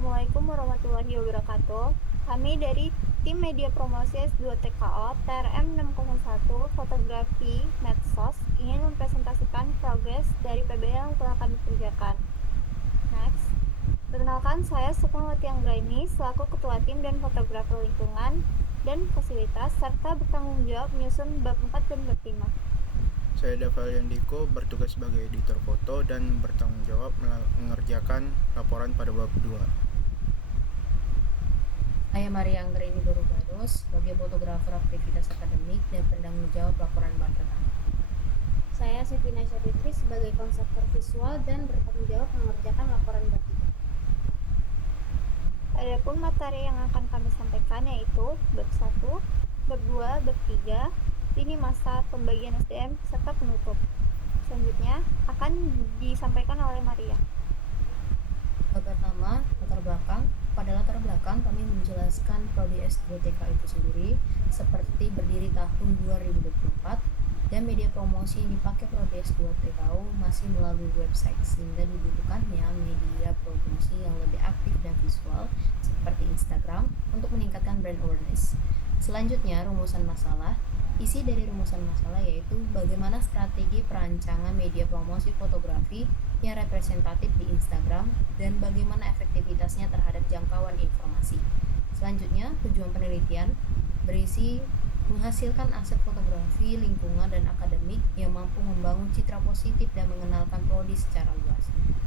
Assalamualaikum warahmatullahi wabarakatuh. Kami dari tim media promosi S2 TKO TRM 601 Fotografi Medsos ingin mempresentasikan progres dari PBL yang telah kami kerjakan. Next. Perkenalkan, saya Sukmawati Anggraini selaku Ketua Tim dan Fotografer Lingkungan dan Fasilitas serta bertanggung jawab menyusun bab 4 dan bab 5. Saya Davalian Diko, bertugas sebagai editor foto dan bertanggung jawab mengerjakan laporan pada bab 2. Saya Maria Anggraini Baru-Barus sebagai fotografer aktivitas akademik dan penanggung jawab laporan bab pertama. Saya Sevina Syafitri sebagai konseptor visual dan bertanggung jawab mengerjakan laporan bab 3. Adapun materi yang akan kami sampaikan yaitu bab 1, bab 2, bab 3, lini masa, pembagian SDM, serta penutup. Selanjutnya akan disampaikan oleh Maria. Bab pertama, latar belakang. Pada latar belakang kami menjelaskan Prodi S2TK itu sendiri, seperti berdiri tahun 2024 dan media promosi yang dipakai Prodi S2TKU masih melalui website, sehingga dibutuhkannya media promosi yang lebih aktif dan visual seperti Instagram untuk meningkatkan brand awareness. Selanjutnya, rumusan masalah. Isi dari rumusan masalah yaitu bagaimana strategi perancangan media promosi fotografi yang representatif di Instagram dan bagaimana efektivitasnya terhadap jangkauan informasi. Selanjutnya, tujuan penelitian berisi menghasilkan aset fotografi, lingkungan, dan akademik yang mampu membangun citra positif dan mengenalkan prodi secara luas.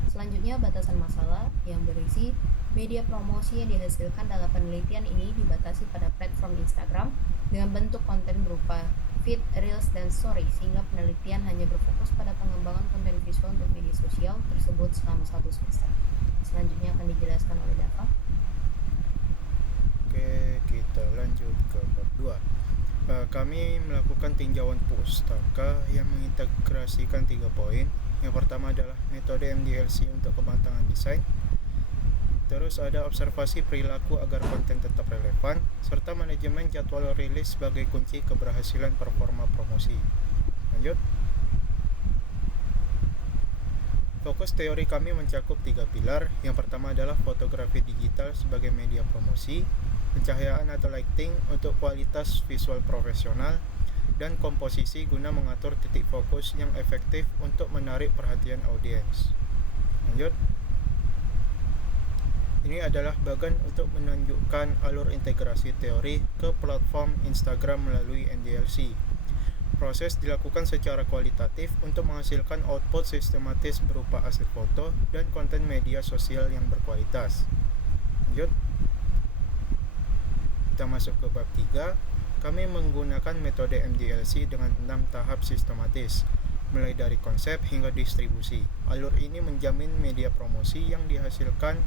Selanjutnya, batasan masalah yang berisi media promosi yang dihasilkan dalam penelitian ini dibatasi pada platform Instagram dengan bentuk konten berupa feed, reels, dan story, sehingga penelitian hanya berfokus pada pengembangan konten visual untuk media sosial tersebut selama 1 semester. Selanjutnya akan dijelaskan oleh Dava. Oke, kita lanjut ke bab 2. Kami melakukan tinjauan pustaka yang mengintegrasikan 3 poin. Yang pertama adalah metode MDLC untuk kematangan desain. Terus ada observasi perilaku agar konten tetap relevan, serta manajemen jadwal rilis sebagai kunci keberhasilan performa promosi. Lanjut. Fokus teori kami mencakup 3 pilar. Yang pertama adalah fotografi digital sebagai media promosi, pencahayaan atau lighting untuk kualitas visual profesional, dan komposisi guna mengatur titik fokus yang efektif untuk menarik perhatian audiens. Lanjut. Ini adalah bagian untuk menunjukkan alur integrasi teori ke platform Instagram melalui NDLC. Proses dilakukan secara kualitatif untuk menghasilkan output sistematis berupa aset foto dan konten media sosial yang berkualitas. Lanjut. Kita masuk ke bab 3. Kami menggunakan metode MDLC dengan 6 tahap sistematis, mulai dari konsep hingga distribusi. Alur ini menjamin media promosi yang dihasilkan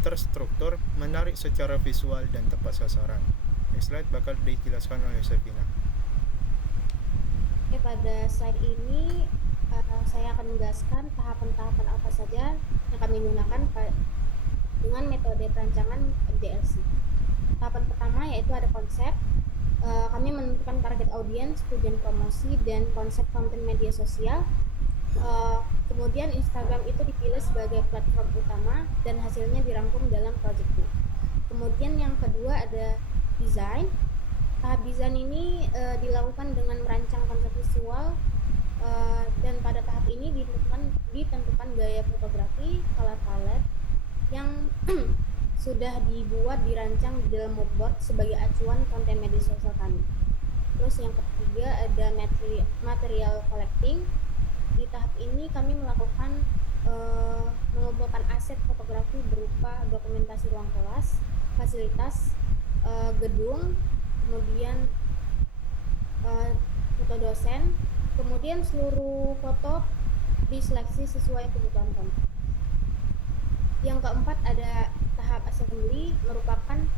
terstruktur, menarik secara visual, dan tepat sasaran. Next slide bakal dijelaskan oleh Sevina. Oke, pada slide ini saya akan menjelaskan tahapan-tahapan apa saja yang kami gunakan dengan metode perancangan MDLC. Tahapan pertama yaitu ada konsep. Kami menentukan target audiens, tujuan promosi, dan konsep konten media sosial. Kemudian Instagram itu dipilih sebagai platform utama dan hasilnya dirangkum dalam project itu. Kemudian yang kedua ada desain. Tahap desain ini dilakukan dengan merancang konsep visual, dan pada tahap ini ditentukan gaya fotografi, color palette yang sudah dibuat dirancang di dalam mood board sebagai acuan konten media sosial kami. Terus yang ketiga ada material collecting. Di tahap ini kami melakukan mengumpulkan aset fotografi berupa dokumentasi ruang kelas, fasilitas, gedung, kemudian foto dosen, kemudian seluruh foto diseleksi sesuai kebutuhan kami. Yang keempat ada tahap assembly, merupakan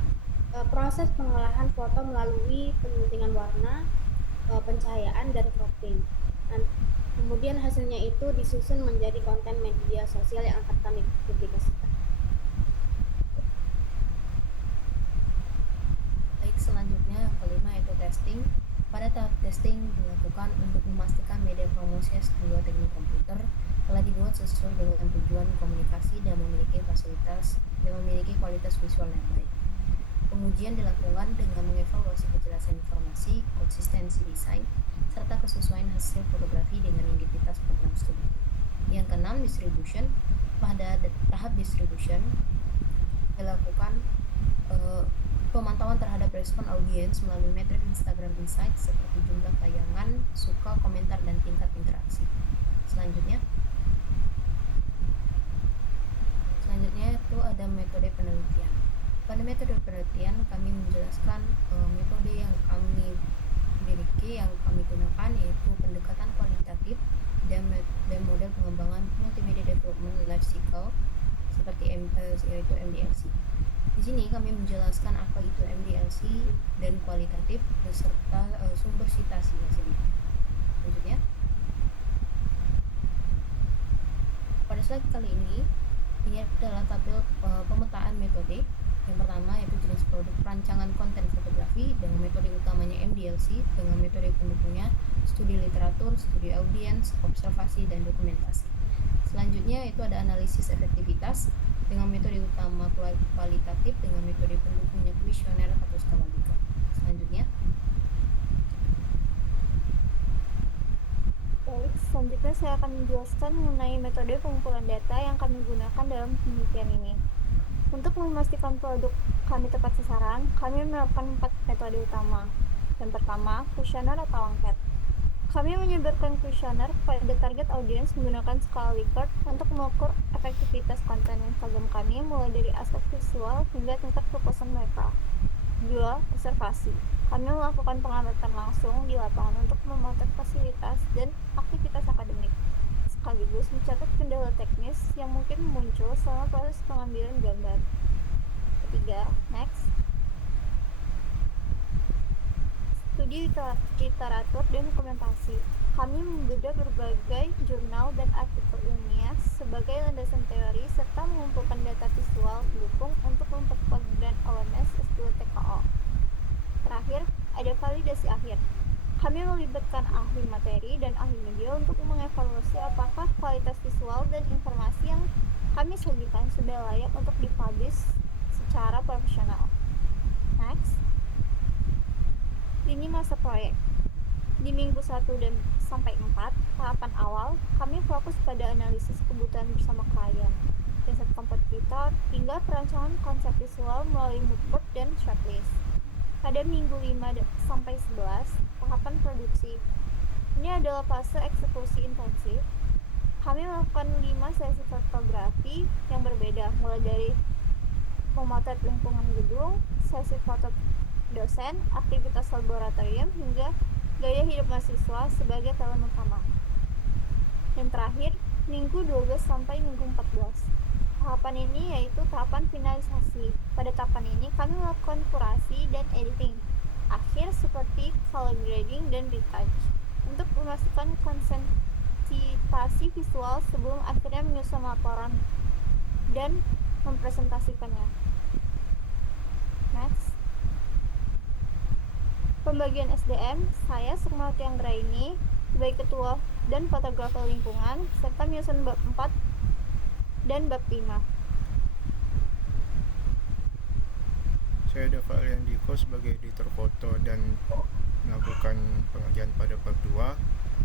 proses pengolahan foto melalui penyuntingan warna, pencahayaan, dan cropping. Kemudian hasilnya itu disusun menjadi konten media sosial yang akan kami publikasikan. Baik, selanjutnya yang kelima yaitu testing. Pada tahap testing dilakukan untuk memastikan media promosi S2 Teknik Komputer telah dibuat sesuai dengan tujuan komunikasi dan memiliki kualitas visual yang baik. Pengujian dilakukan dengan mengevaluasi kejelasan informasi, konsistensi desain, serta kesesuaian hasil fotografi dengan identitas program studi. Yang keenam, distribution. Pada tahap distribution dilakukan pemantauan terhadap respon audiens melalui metrik Instagram Insights seperti jumlah tayangan, suka, komentar, dan tingkat interaksi. Selanjutnya itu ada metode penelitian. Pada metode penelitian kami menjelaskan metode yang kami miliki, yang kami gunakan, yaitu pendekatan kualitatif dan model pengembangan multimedia development life cycle seperti yaitu MDLC. Di sini kami menjelaskan apa itu MDLC dan kualitatif beserta sumber citasinya sendiri. Selanjutnya, pada slide kali ini adalah tabel pemetaan metode. Yang pertama yaitu jenis produk perancangan konten fotografi dengan metode utamanya MDLC, dengan metode pendukungnya studi literatur, studi audiens, observasi, dan dokumentasi. Selanjutnya itu ada analisis efektivitas dengan metode utama kualitatif dengan metode pendukungnya kuesioner atau skala Likert. Selanjutnya, Baik, selanjutnya saya akan menjelaskan mengenai metode pengumpulan data yang kami gunakan dalam penelitian ini. Untuk memastikan produk kami tepat sasaran, kami menerapkan 4 metode utama. Yang pertama, kuesioner atau angket. Kami menyebarkan kuesioner kepada target audiens menggunakan skala Likert untuk mengukur efektivitas konten Instagram kami mulai dari aspek visual hingga tingkat kepuasan mereka. 2. Observasi. Kami melakukan pengamatan langsung di lapangan untuk memantau fasilitas dan aktivitas akademik, sekaligus mencatat kendala teknis yang mungkin muncul selama proses pengambilan gambar. Ketiga, next. Studi literatur dan dokumentasi. Kami membedah berbagai jurnal dan artikel ilmiah sebagai landasan teori serta mengumpulkan data visual pendukung untuk memperkuat brand awareness S2 TKO. Terakhir, ada validasi akhir. Kami melibatkan ahli materi dan ahli media untuk mengevaluasi apakah kualitas visual dan informasi yang kami sajikan sudah layak untuk dipublish secara profesional. Next. Lini masa proyek. Di minggu 1 dan sampai 4, tahapan awal, kami fokus pada analisis kebutuhan bersama klien, riset kompetitor, hingga perancangan konsep visual melalui moodboard dan checklist. Pada minggu 5 sampai 11, tahapan produksi. Ini adalah fase eksekusi intensif. Kami melakukan 5 sesi fotografi yang berbeda, mulai dari memotret lingkungan gedung, sesi foto dosen, aktivitas laboratorium, hingga gaya hidup mahasiswa sebagai film utama. Yang terakhir, minggu 12 sampai minggu 14. Tahapan ini yaitu tahapan finalisasi. Pada tahapan ini, kami melakukan kurasi dan editing akhir seperti color grading dan retouch untuk memastikan konsistensi visual sebelum akhirnya menyusun laporan dan mempresentasikannya. Next. Pembagian SDM, saya Sukmawati Anggraini sebagai ketua dan fotografer lingkungan serta menyusun bab 4 dan bab 5. Saya Dava Aliandiko sebagai editor foto dan melakukan pengerjaan pada bab 2,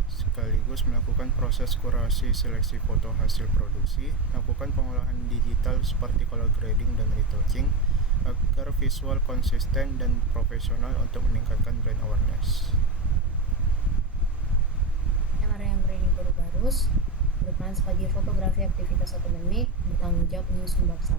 sekaligus melakukan proses kurasi seleksi foto hasil produksi, melakukan pengolahan digital seperti color grading dan retouching agar visual konsisten dan profesional untuk meningkatkan brand awareness. yang Anggraini Baru-Barus berperan sebagai fotografi aktivitas akademik, bertanggung jawab menyusun bab 1.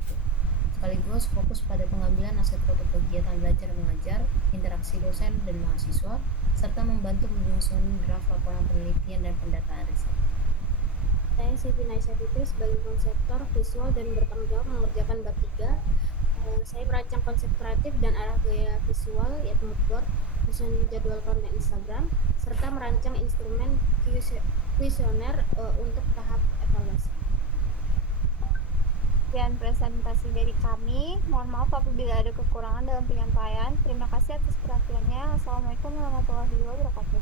Sekaligus fokus pada pengambilan aset foto kegiatan belajar mengajar, interaksi dosen dan mahasiswa, serta membantu menyusun draft laporan penelitian dan pendataan riset. Saya Siti Naisha Fitri sebagai konseptor visual dan bertanggung jawab mengerjakan bab 3. Saya merancang konsep kreatif dan arah gaya visual yaitu moodboard, menyusun jadwal konten Instagram, serta merancang instrumen kuesioner untuk tahap evaluasi. Sekian presentasi dari kami. Mohon maaf apabila ada kekurangan dalam penyampaian. Terima kasih atas perhatiannya. Assalamualaikum warahmatullahi wabarakatuh.